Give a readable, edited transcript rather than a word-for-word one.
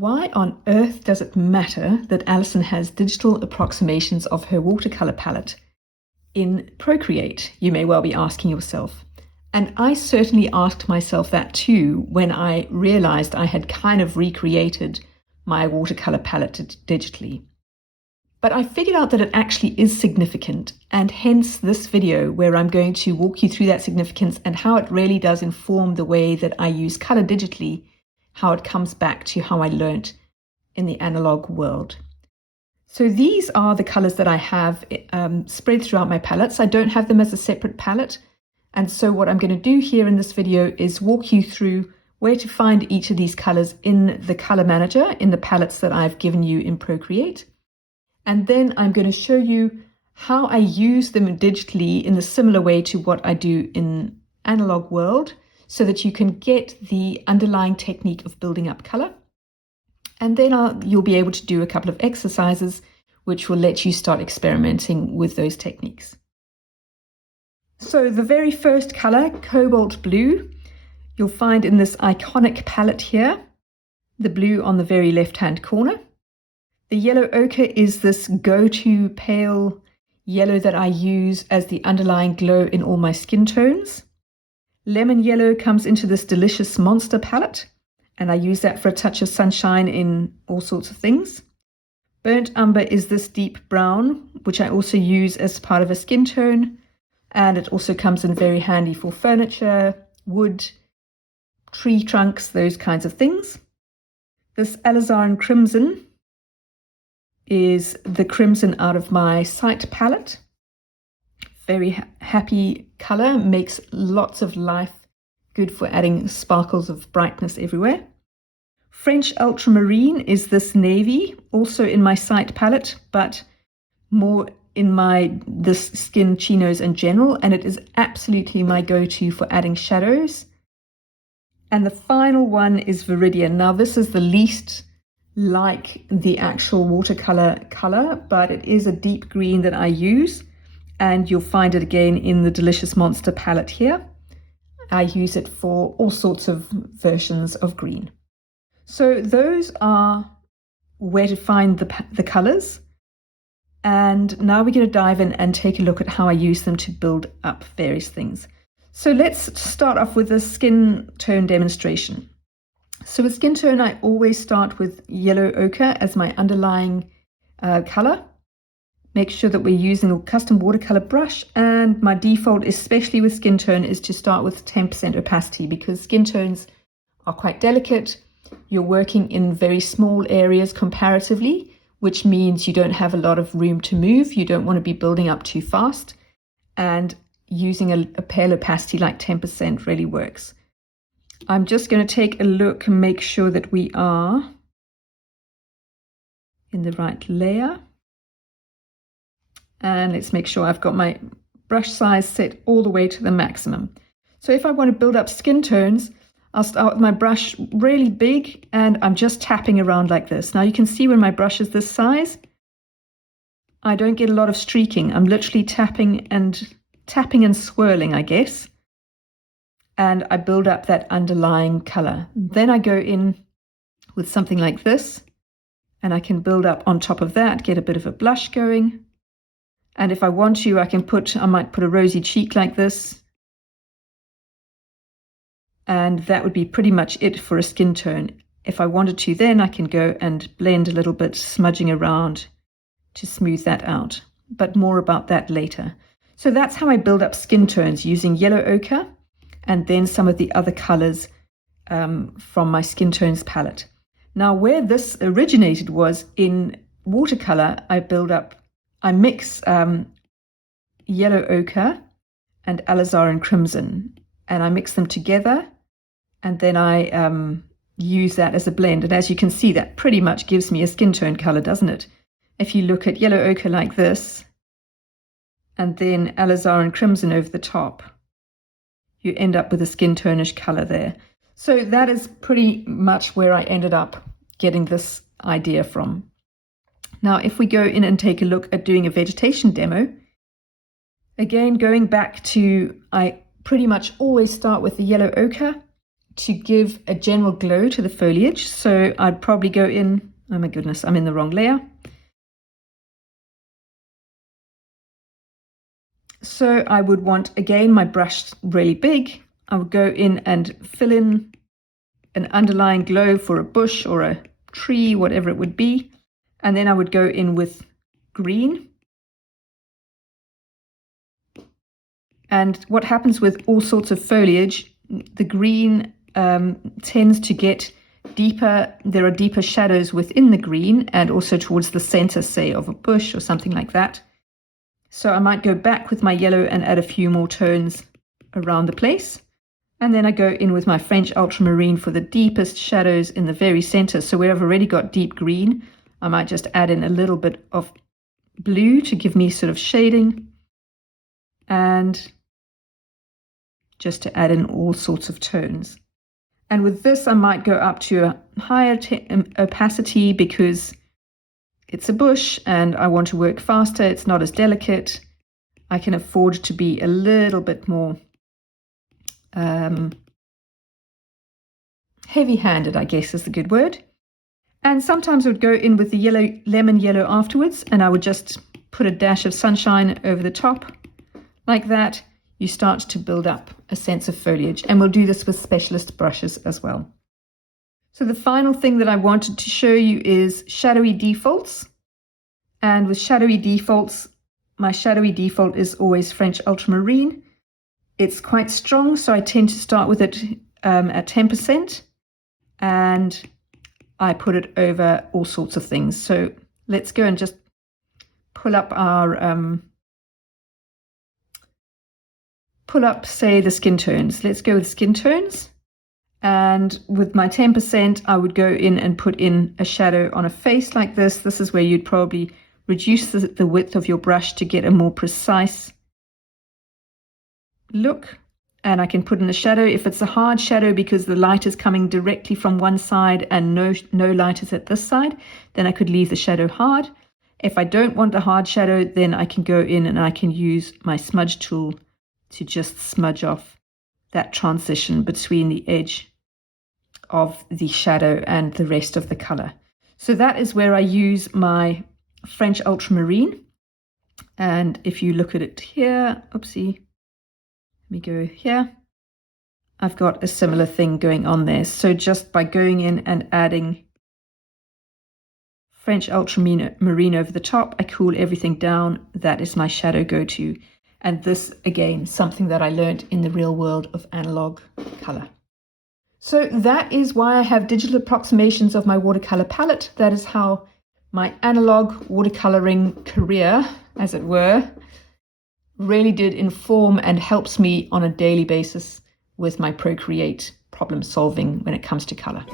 why on earth does it matter that Alison has digital approximations of her watercolor palette in Procreate, you may well be asking yourself. And I certainly asked myself that too when I realized I had kind of recreated my watercolor palette digitally. But I figured out that it actually is significant, and hence this video where I'm going to walk you through that significance and how it really does inform the way that I use color digitally, how it comes back to how I learnt in the analog world. So these are the colors that I have spread throughout my palettes. I don't have them as a separate palette. And so what I'm going to do here in this video is walk you through where to find each of these colors in the color manager, in the palettes that I've given you in Procreate. And then I'm going to show you how I use them digitally in a similar way to what I do in analog world, so that you can get the underlying technique of building up color. And then you'll be able to do a couple of exercises which will let you start experimenting with those techniques. So the very first color, cobalt blue, you'll find in this iconic palette here, the blue on the very left-hand corner. The yellow ochre is this go-to pale yellow that I use as the underlying glow in all my skin tones. Lemon yellow comes into this delicious monster palette, and I use that for a touch of sunshine in all sorts of things. Burnt umber is this deep brown, which I also use as part of a skin tone, and it also comes in very handy for furniture, wood, tree trunks, those kinds of things. This alizarin crimson is the crimson out of my Sight palette. Very happy color, makes lots of life, good for adding sparkles of brightness everywhere. French ultramarine is this navy, also in my Sight palette, but more in this skin chinos in general, and it is absolutely my go-to for adding shadows. And the final one is Viridian. Now this is the least like the actual watercolor color, but it is a deep green that I use. And you'll find it again in the Delicious Monster palette here. I use it for all sorts of versions of green. So those are where to find the colors. And now we're going to dive in and take a look at how I use them to build up various things. So let's start off with a skin tone demonstration. So with skin tone, I always start with yellow ochre as my underlying color. Make sure that we're using a custom watercolor brush, and my default, especially with skin tone, is to start with 10% opacity because skin tones are quite delicate. You're working in very small areas comparatively, which means you don't have a lot of room to move. You don't want to be building up too fast, and using a pale opacity like 10% really works. I'm just going to take a look and make sure that we are in the right layer. And let's make sure I've got my brush size set all the way to the maximum. So if I want to build up skin tones, I'll start with my brush really big, and I'm just tapping around like this. Now you can see when my brush is this size, I don't get a lot of streaking. I'm literally tapping and swirling, I guess. And I build up that underlying color. Then I go in with something like this, and I can build up on top of that, get a bit of a blush going. And if I want to, I might put a rosy cheek like this. And that would be pretty much it for a skin tone. If I wanted to, then I can go and blend a little bit, smudging around to smooth that out. But more about that later. So that's how I build up skin tones, using yellow ochre and then some of the other colors from my skin tones palette. Now where this originated was in watercolor. I mix yellow ochre and alizarin crimson, and I mix them together, and then I use that as a blend. And as you can see, that pretty much gives me a skin tone color, doesn't it? If you look at yellow ochre like this, and then alizarin crimson over the top, you end up with a skin tonish color there. So that is pretty much where I ended up getting this idea from. Now, if we go in and take a look at doing a vegetation demo, again, going back to, I pretty much always start with the yellow ochre, to give a general glow to the foliage. So I'd probably go in, oh my goodness, I'm in the wrong layer. So I would want, again, my brush really big. I would go in and fill in an underlying glow for a bush or a tree, whatever it would be. And then I would go in with green. And what happens with all sorts of foliage, the green tends to get deeper. There are deeper shadows within the green and also towards the center, say, of a bush or something like that. So I might go back with my yellow and add a few more tones around the place. And then I go in with my French ultramarine for the deepest shadows in the very center. So where I've already got deep green, I might just add in a little bit of blue to give me sort of shading. And just to add in all sorts of tones. And with this, I might go up to a higher opacity because it's a bush and I want to work faster. It's not as delicate. I can afford to be a little bit more heavy-handed, I guess is the good word. And sometimes I would go in with the yellow, lemon yellow afterwards, and I would just put a dash of sunshine over the top. Like that, you start to build up a sense of foliage. And we'll do this with specialist brushes as well. So the final thing that I wanted to show you is shadowy defaults. And with shadowy defaults, my shadowy default is always French ultramarine. It's quite strong, so I tend to start with it at 10%. And I put it over all sorts of things. So let's go and just pull up our say the skin tones. Let's go with skin tones. And with my 10%, I would go in and put in a shadow on a face like this. This is where you'd probably reduce the width of your brush to get a more precise look. And I can put in a shadow. If it's a hard shadow because the light is coming directly from one side and no light is at this side, then I could leave the shadow hard. If I don't want a hard shadow, then I can go in and I can use my smudge tool to just smudge off that transition between the edge of the shadow and the rest of the color. So that is where I use my French ultramarine. And if you look at it here, oopsie, let me go here. I've got a similar thing going on there. So just by going in and adding French ultramarine over the top, I cool everything down. That is my shadow go-to. And this, again, something that I learned in the real world of analog color. So that is why I have digital approximations of my watercolor palette. That is how my analog watercoloring career, as it were, really did inform and helps me on a daily basis with my Procreate problem solving when it comes to color.